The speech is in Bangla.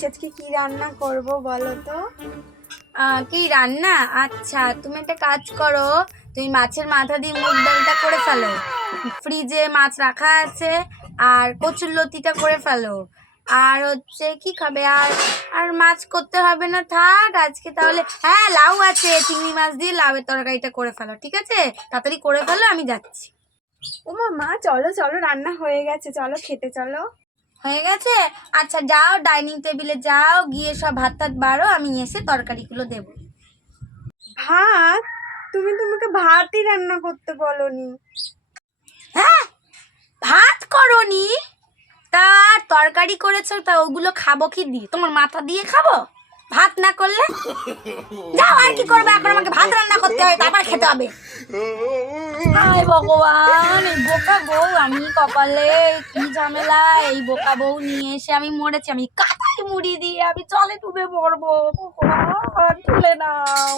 বলছি আজকে কি রান্না করব বলো তো। কি রান্না? আচ্ছা, তুমি একটা কাজ করো, তুমি মাছের মাথা দিয়ে মুগ ডালটা করে ফেলো, ফ্রিজে মাছ রাখা আছে, আর কচুর লতিটা করে ফেলো। আর হচ্ছে কি খাবে? আর আর মাছ করতে হবে না, থাক আজকে তাহলে। হ্যাঁ, লাউ আছে, চিংড়ি মাছ দিয়ে লাউয়ের তরকারিটা করে ফেলো, ঠিক আছে? তাড়াতাড়ি করে ফেলো, আমি যাচ্ছি। ওমা মা, চলো চলো, রান্না হয়ে গেছে, চলো খেতে চলো। হয়ে গেছে? আচ্ছা যাও, ডাইনিং টেবিলে যাও, গিয়ে সব ভাত টাত বাড়ো, আমি এসে তরকারিগুলো দেবো। ভাত? তুমি তোমাকে ভাতই রান্না করতে বলোনি। হ্যাঁ, ভাত করনি? তা তরকারি করেছো, তা ওগুলো খাবো কি দিয়ে? তোমার মাথা দিয়ে খাবো ভাত না করলে? যাও, আর কি করবে? এখন আমাকে ভাত রান্না করতে হবে, তারপর খেতে হবে। হায় ভগবান, এই বোকা বউ, আমি কপালে কি ঝামেলা! এই বোকা বউ নিয়ে এসে আমি মরেছি, আমি কাঁথায় মুড়ি দিয়ে আমি জলে ডুবে মরবো। ভগবান তুলে নাও।